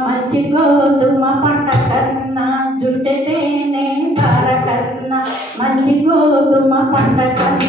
మంచి గోధుమ పంట కన్నా జుట్టెతేనే తార కన్నా మంచి గోధుమ పంట కన్నా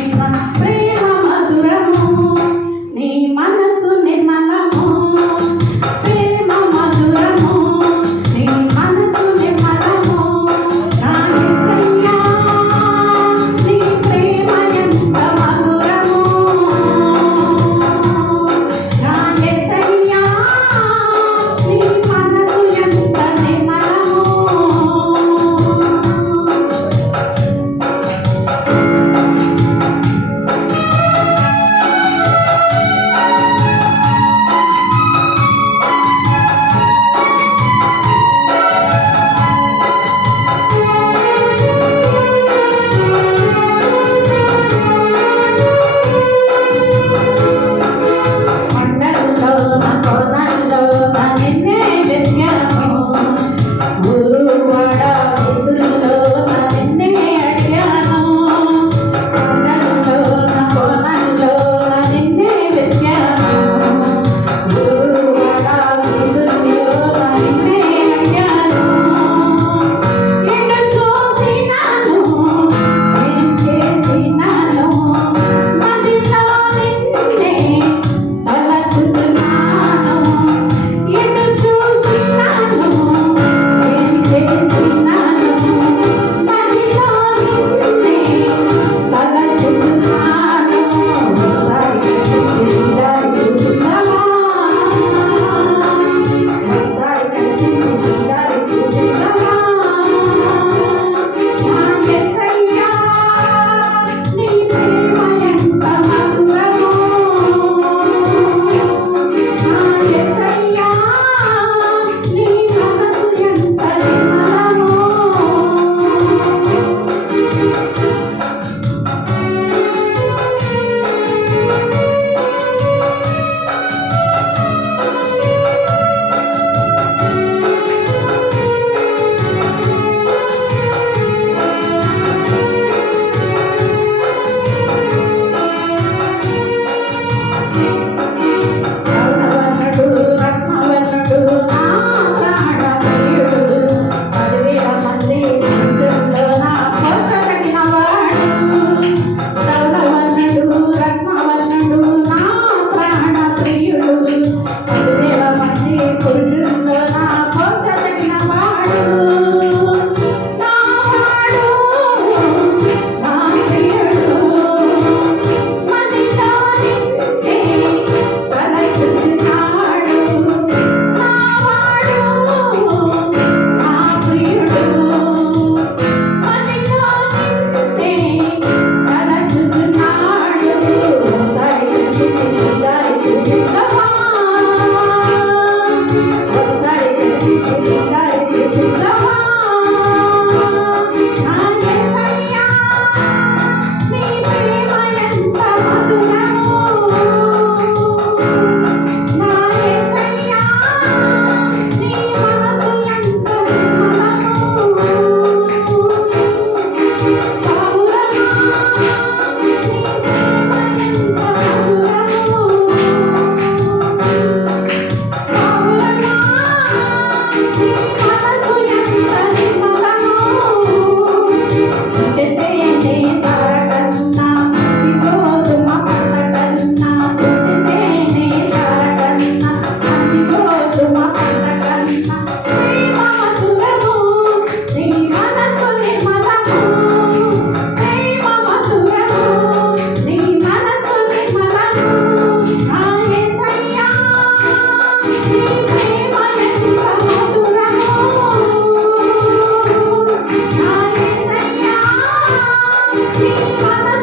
Música